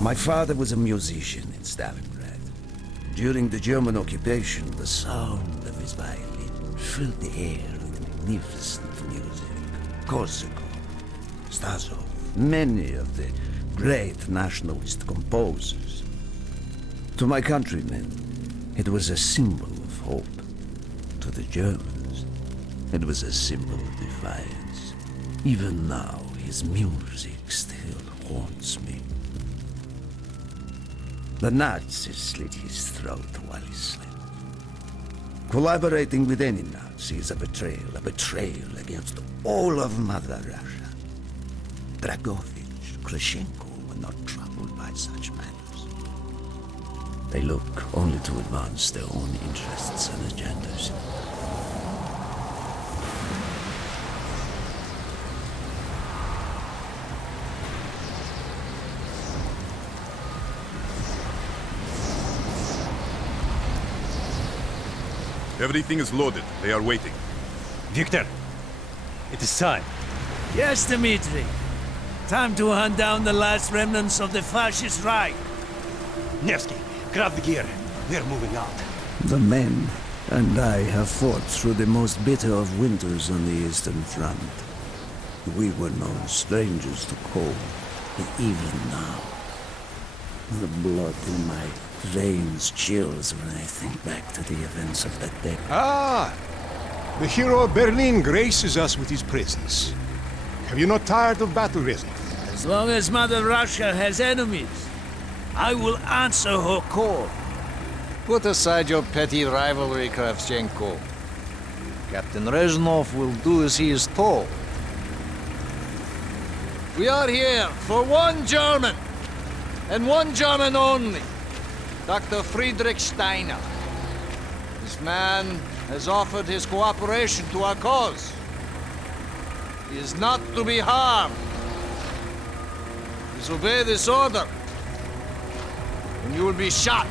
My father was a musician in Stalingrad. During the German occupation, the sound of his violin filled the air with magnificent music. Korsakov, Stasov, many of the great nationalist composers. To my countrymen, it was a symbol of hope. To the Germans, it was a symbol of defiance. Even now, his music still haunts me. The Nazis slit his throat while he slept. Collaborating with any Nazi is a betrayal against all of Mother Russia. Dragovich, Krashenko were not troubled by such matters. They look only to advance their own interests and agendas. Everything is loaded. They are waiting. Victor, it is time. Yes, Dmitri. Time to hunt down the last remnants of the fascist Reich. Nevsky, grab the gear. We're moving out. The men and I have fought through the most bitter of winters on the Eastern Front. We were no strangers to cold, but even now, the blood in my veins chills when I think back to the events of that day. Ah! The hero of Berlin graces us with his presence. Have you not tired of battle rhythm? As long as Mother Russia has enemies, I will answer her call. Put aside your petty rivalry, Kravchenko. Captain Rezhnov will do as he is told. We are here for one German, and one German only. Dr. Friedrich Steiner. This man has offered his cooperation to our cause. He is not to be harmed. Disobey this order, and you will be shot.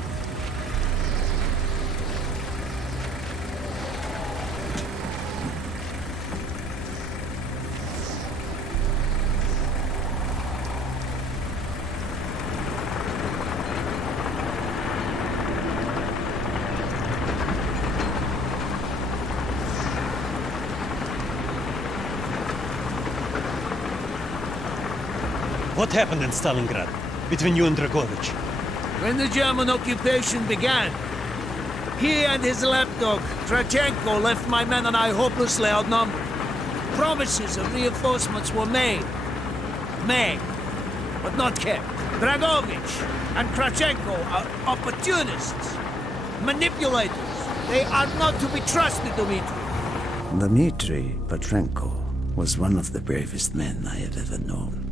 What happened in Stalingrad between you and Dragovich? When the German occupation began, he and his lapdog, Krachenko, left my men and I hopelessly outnumbered. Promises of reinforcements were made, but not kept. Dragovich and Krachenko are opportunists, manipulators. They are not to be trusted, Dmitri. Dmitri Petrenko was one of the bravest men I have ever known.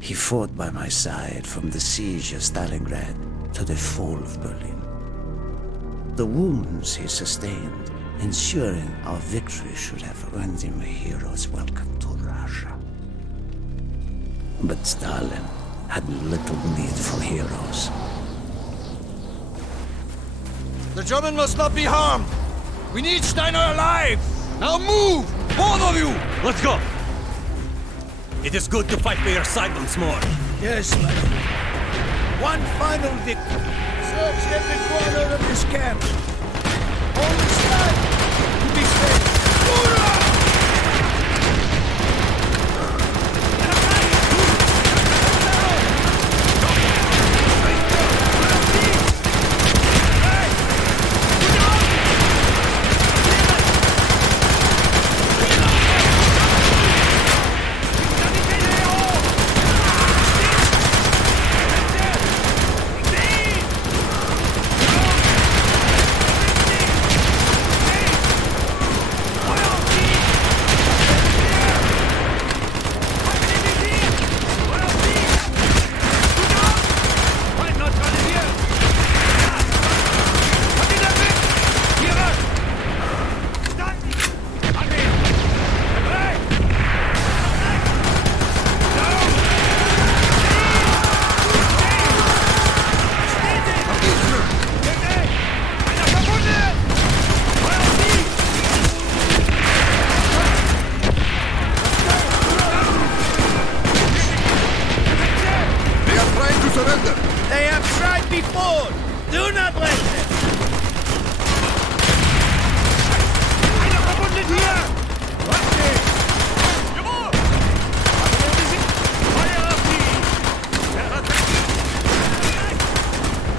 He fought by my side from the siege of Stalingrad to the fall of Berlin. The wounds he sustained, ensuring our victory, should have earned him a hero's welcome to Russia. But Stalin had little need for heroes. The German must not be harmed. We need Steiner alive. Now move, both of you. Let's go! It is good to fight by your side once more. Yes, madam. One final victory. Search every corner of this camp. Only stand to be safe. Hoorah! Do not let them! Einer verwundet hier! Was geht? Jawohl! Feuer auf die! Der hat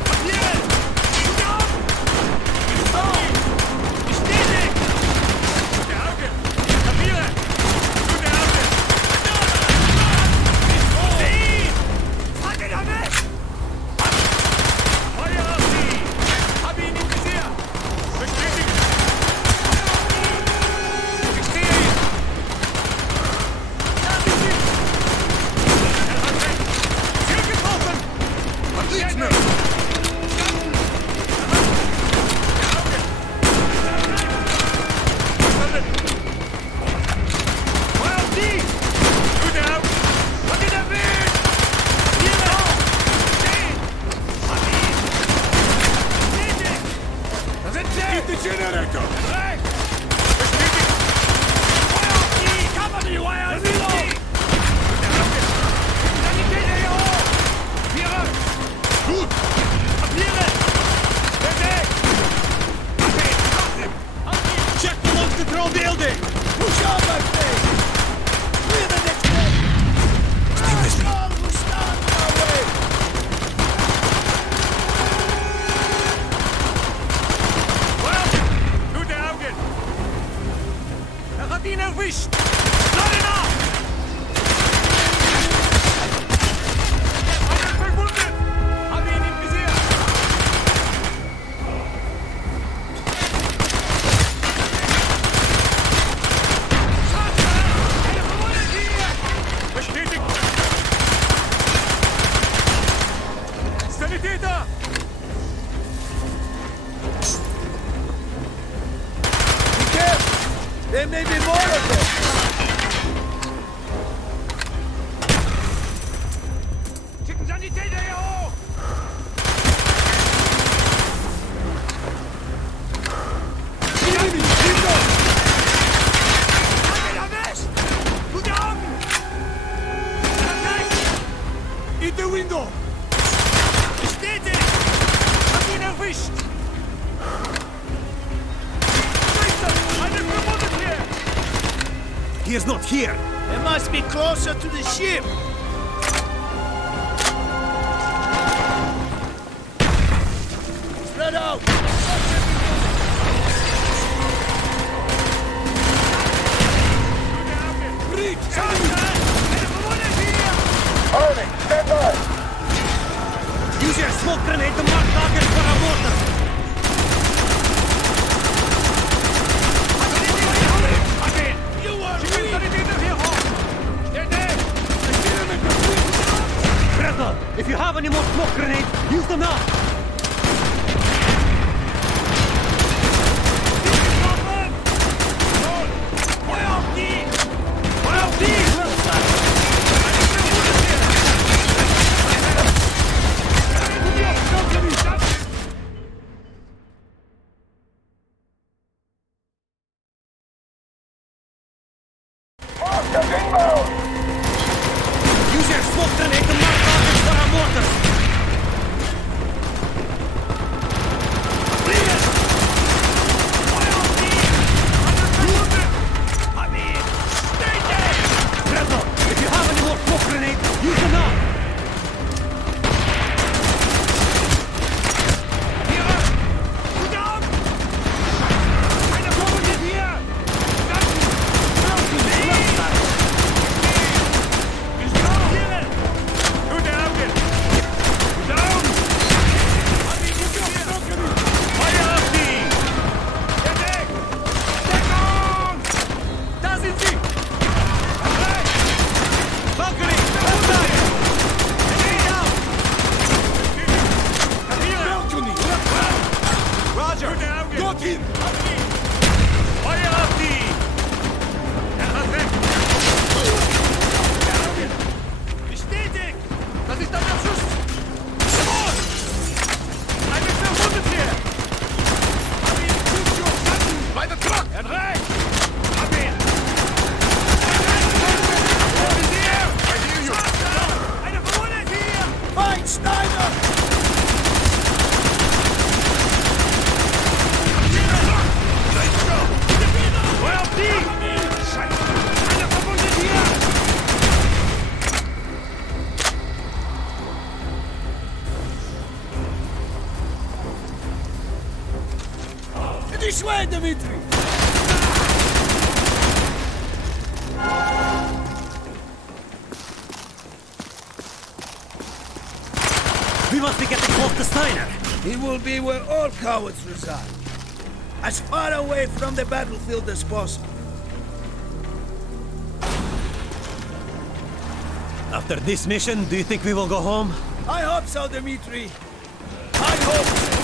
Papier! Gute Augen! Bestätigt! Gute Augen! Papiere! Gute Augen! Sie! Halt ihn damit! Feuer auf sie! Hab ihn im Visier! Bestätigen! Ich sehe ihn! Da sind sie! Er hat recht! Ziel getroffen! Und nichts mehr! Feuer auf die! Gute Augen! Hat ihn erwischt! Hier hoch! Stehen! Hab ihn! Bestätigt! Da sind sie! Gib den Generator! Rechts! Bestätigt! Feuer auf die! Cover the wire! Reload! Gute Augen! Sanitäter hier hoch! Papiere! Gut! Papiere! Bestätigt! Hab ihn! Hab ihn! Check the launch control building! Push on, my friend! Clear the next one! Stay with me. We'll stand our way! Gute Augen! Er hat ihn erwischt! Lade nach! Einer verwundet! Hab ihn im Visier! Einer verwundet hier! Bestätigt! Sanitäter! Be careful! There may be more of them! Schicken Sanitäter hier hoch! Hat ihn erwischt! Gute Augen! Er hat recht! In the window! Bestätigt! Hat ihn erwischt! Scheiße! Einer verwundet hier! He is not here! They must be closer to the ship! Spread out! Gute Augen! Ried! Scheiße! Einer verwundet hier! Use your smoke grenade to mark targets for our mortars! Hat ihn! Schicken Sanitäter hier hoch! Steht! Brother, if you have any more smoke grenades, use them now! Feuer auf die! Feuer auf die! Use your smoke grenade to mark targets for our mortars! Feuer auf die! Einer verwundet! Hab ihn! Steht! Brother, if you have any more smoke grenades, use them now! Papiere! Gute Augen! Einer verwundet hier! Papiere! Gute Augen! Gute Augen! Hab ihn getroffen! Feuer auf die! Steht! Deckung! Da sind sie! Valkyrie, hold on! Roger! Gute Augen! Got him! Feuer auf die! Er hat recht! Gute Augen! Bestätigt! Das ist ein Abschuss! Jawohl! Einer ist verwundet hier! Hab ihn! Weiter zurück! Er hat recht! Hab ihn! Einer verwundet hier! Fight, Steiner! This way, Dmitri! We must be getting close to Steiner. He will be where all cowards reside. As far away from the battlefield as possible. After this mission, do you think we will go home? I hope so, Dmitri. I hope so.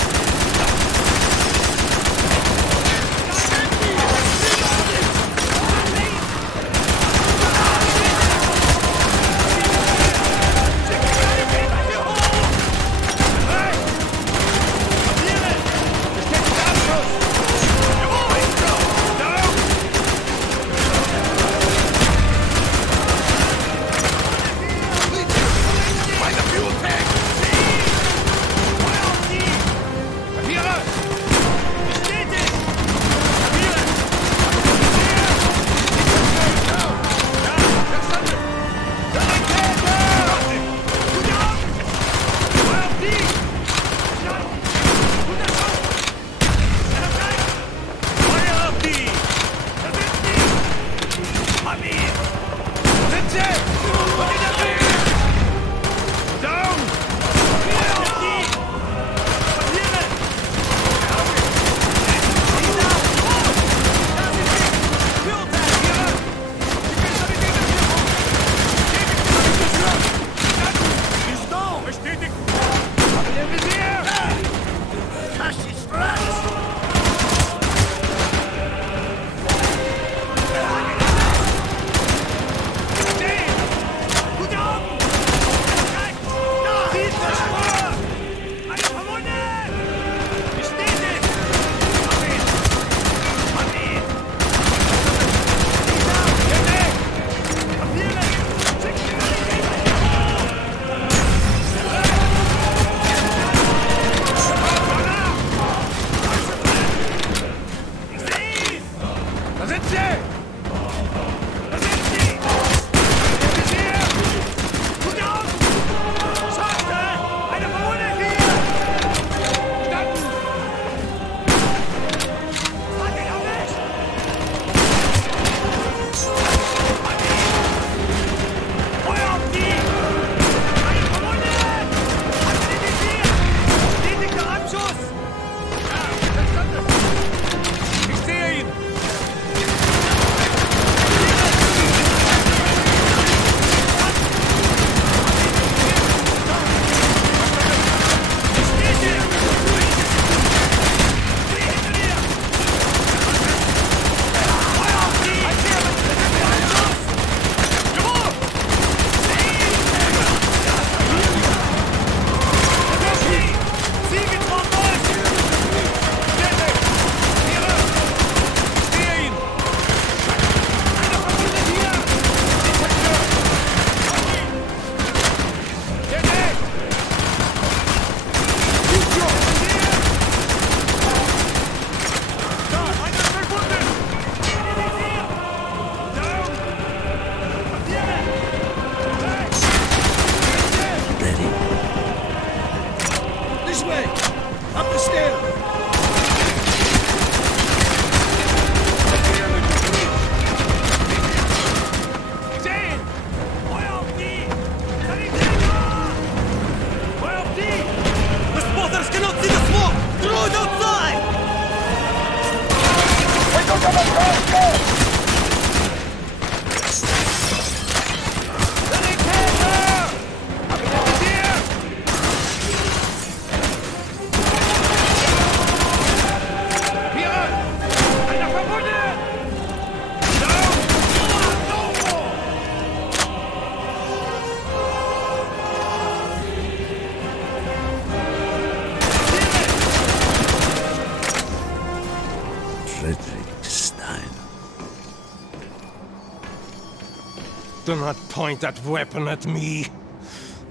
Do not point that weapon at me,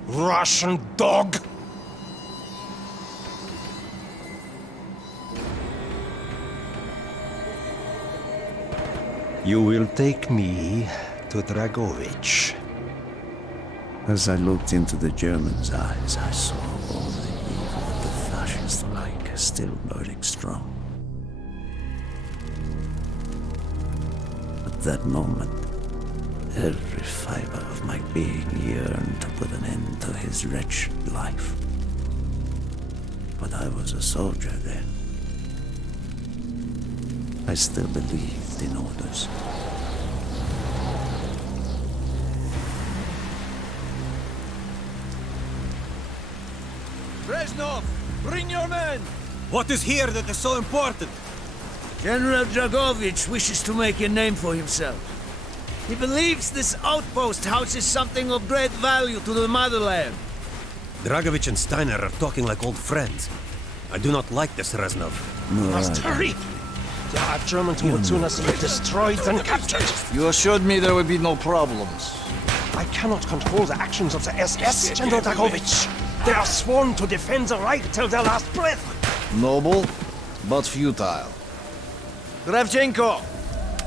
Russian dog! You will take me to Dragovich. As I looked into the German's eyes, I saw all the evil of the fascist like still burning strong. At that moment, every fiber of my being yearned to put an end to his wretched life. But I was a soldier then. I still believed in orders. Reznov, bring your men! What is here that is so important? General Dragovich wishes to make a name for himself. He believes this outpost houses something of great value to the motherland. Dragovich and Steiner are talking like old friends. I do not like this, Reznov. Hurry! There are Germans who would sooner see it destroyed than captured. You assured me there would be no problems. I cannot control the actions of the SS, General Dragovich. They are sworn to defend the Reich till their last breath. Noble, but futile. Kravchenko,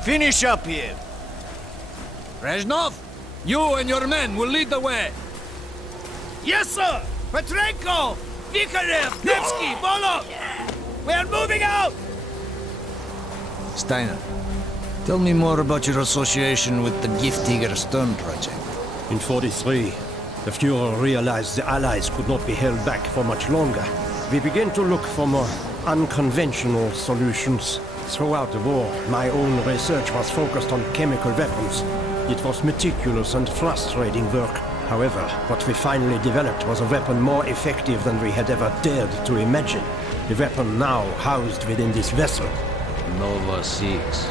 finish up here. Reznov, you and your men will lead the way. Yes, sir! Petrenko! Vikarev! Nevsky! Volok! We are moving out! Steiner, tell me more about your association with the Giftiger Stern project. In 43, the Fuhrer realized the Allies could not be held back for much longer. We began to look for more unconventional solutions. Throughout the war, my own research was focused on chemical weapons. It was meticulous and frustrating work. However, what we finally developed was a weapon more effective than we had ever dared to imagine. The weapon now housed within this vessel. Nova 6.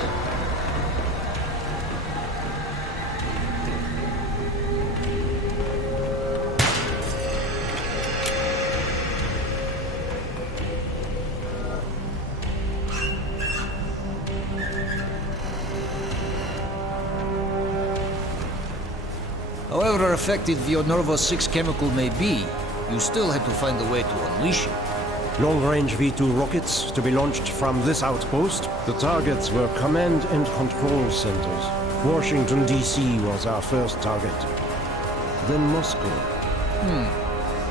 However effective the Nova 6 chemical may be, you still had to find a way to unleash it. Long-range V2 rockets to be launched from this outpost. The targets were command and control centers. Washington, D.C. was our first target. Then Moscow.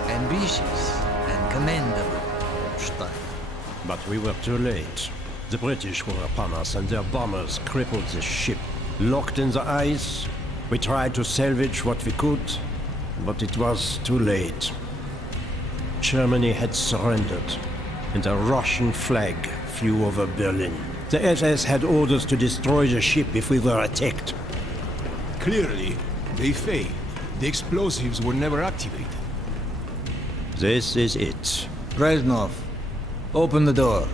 Ambitious and commendable, Stein. But we were too late. The British were upon us and their bombers crippled the ship. Locked in the ice, we tried to salvage what we could, but it was too late. Germany had surrendered, and a Russian flag flew over Berlin. The SS had orders to destroy the ship if we were attacked. Clearly, they failed. The explosives were never activated. This is it. Reznov, open the door.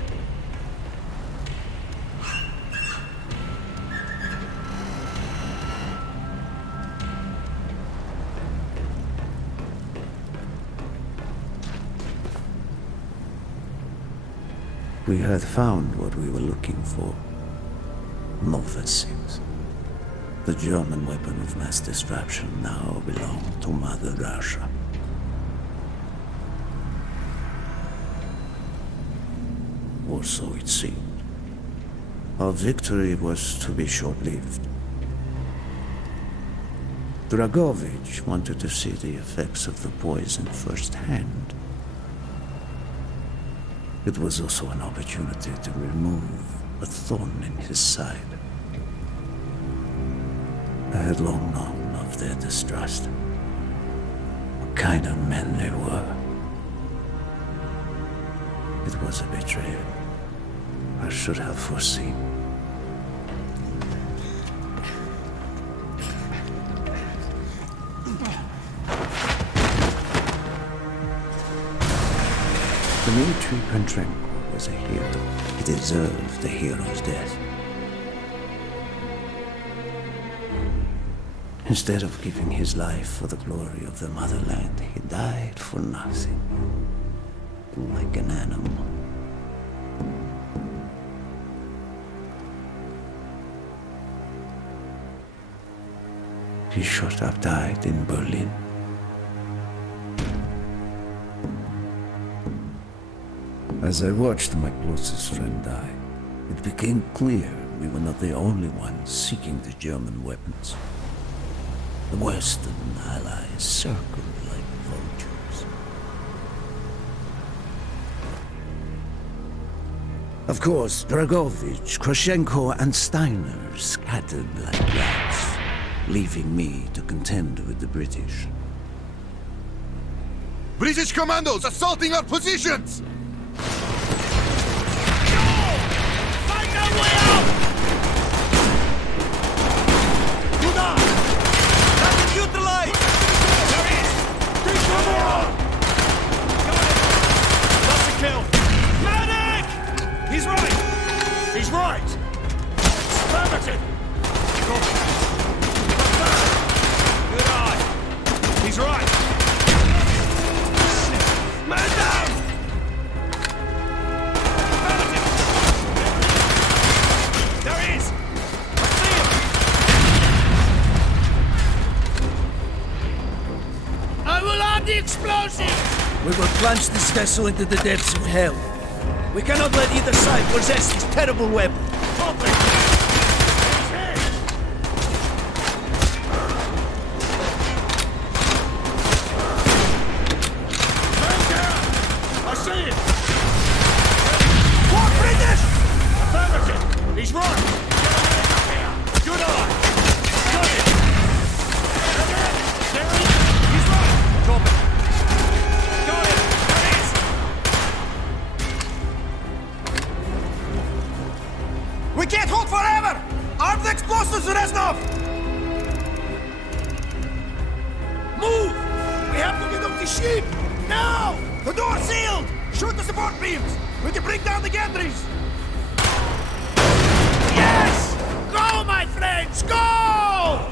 We had found what we were looking for. Nova 6. The German weapon of mass destruction now belonged to Mother Russia. Or so it seemed. Our victory was to be short-lived. Dragovich wanted to see the effects of the poison firsthand. It was also an opportunity to remove a thorn in his side. I had long known of their distrust. What kind of men they were. It was a betrayal I should have foreseen. Dmitri Petrenko was a hero. He deserved a hero's death. Instead of giving his life for the glory of the motherland, he died for nothing. Like an animal. He should have died in Berlin. As I watched my closest friend die, it became clear we were not the only ones seeking the German weapons. The Western Allies circled like vultures. Of course, Dragovich, Krashenko, and Steiner scattered like rats, leaving me to contend with the British. British commandos assaulting our positions! Find our way out! Do not! Target neutralized! There is! Take cover! Got it! That's a kill! Medic! He's right! He's right! Affirmative! Good eye! He's right! Man down! Affirmative! There he is! I see him! I will arm the explosive! We will plunge this vessel into the depths of hell. We cannot let either side possess this terrible weapon. Open! Man down! I see him! What, British? Affirmative! He's right! Good eye! Got it! There he is! He's right! Copy! Got it! There he is! We can't hold forever! Arm the explosives, Reznov! Move! We have to get off the ship! Now! The door's sealed! Shoot the support beams! We can bring down the gantries! Yes! Go, my friends, go!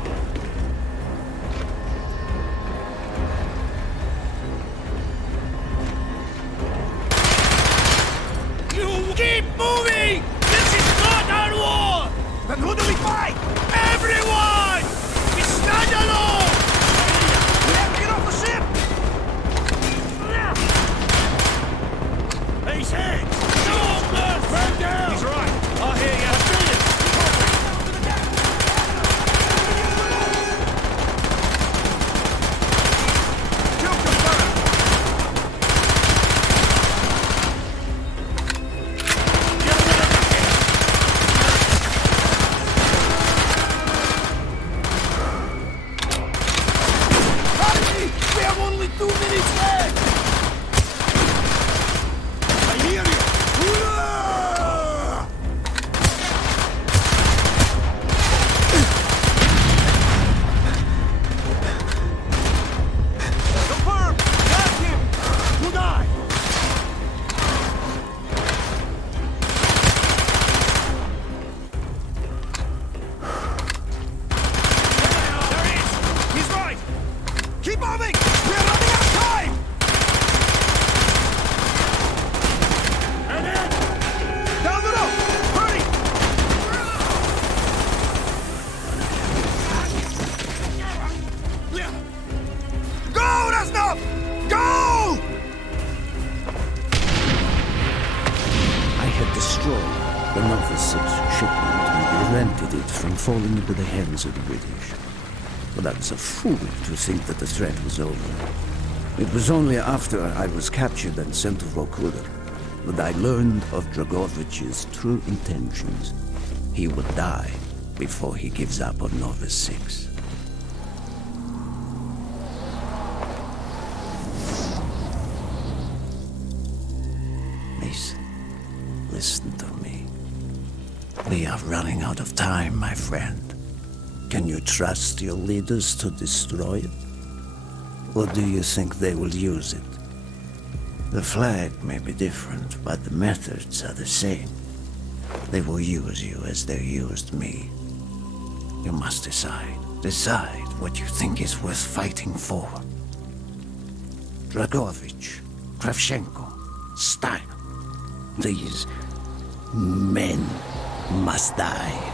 You keep moving! This is not our war! Then who do we fight? Everyone! We stand alone! We have to get off the ship! He's hit! No, man! Man down! He's right! I hear you! I see him! Kill confirmed! Hurry! We have only 2 minutes left! I hear you! Confirmed! Got him! Good eye! There he is! He's right! Keep moving! We're running out of time! And in! Down the rope! Hurry! Go, Reznov! Go! I had destroyed the Nova 6 shipment and prevented it from falling into the hands of the British. But I was a fool to think that the threat was over. It was only after I was captured and sent to Vorkuta that I learned of Dragovich's true intentions. He would die before he gives up on Nova 6. Mason, listen to me. We are running out of time, my friend. Can you trust your leaders to destroy it? Or do you think they will use it? The flag may be different, but the methods are the same. They will use you as they used me. You must decide. Decide what you think is worth fighting for. Dragovich, Kravchenko, Steiner. These men must die.